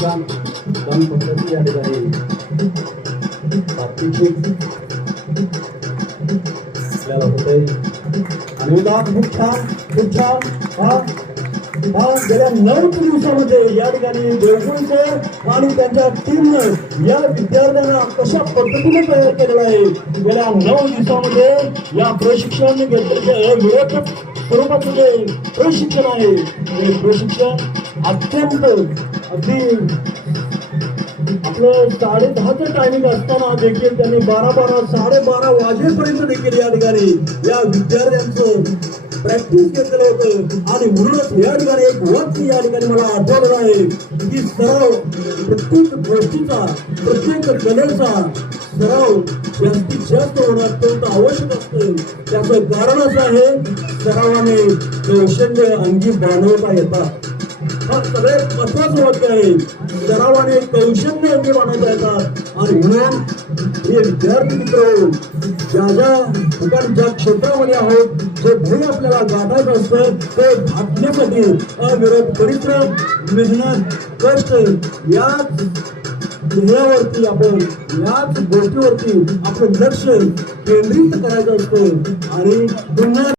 छान छान पद्धती या ठिकाणी बाबतीची आपल्याला होते आणि उदाहरण खूप छान गेल्या 9 दिवसामध्ये या ठिकाणी देवगुणकर आणि त्यांच्या टीमनं या विद्यार्थ्यांना कशा पद्धतीने तयार केलेला आहे. गेल्या 9 दिवसामध्ये या प्रशिक्षण घेतलेले अविरत स्वरूपाचे प्रशिक्षण आहे. हे प्रशिक्षण अत्यंत अगदी आपलं 10:30चं टायमिंग असताना देखील त्यांनी 12:30 वाजेपर्यंत देखील या ठिकाणी या विद्यार्थ्यांचं प्रॅक्टिस घेतलेलं होतं. आणि म्हणूनच या ठिकाणी एक वाक्य या ठिकाणी मला आठवलेलं आहे की सराव प्रत्येक गोष्टीचा प्रत्येक कलेचा सराव जास्तीत जास्त होणं अत्यंत आवश्यक असतं. त्याचं कारण असं आहे सरावाने कौशल्य अंगी बाणवता येतात. हा सगळ्यात महत्वाचं वाक्य आहे. सरावाने कौशल्य अंगी बाणवता येतात. आणि म्हणून हे विद्यार्थी मित्र ज्या ठिकाणी ज्या क्षेत्रामध्ये आहोत जे ध्येय आपल्याला गाठायचं असतं ते गाठण्यासाठी अविरत परिश्रम मेहनत कष्ट याच ध्येयावरती आपण याच गोष्टीवरती आपलं लक्ष केंद्रित करायचं असतं. आणि पुन्हा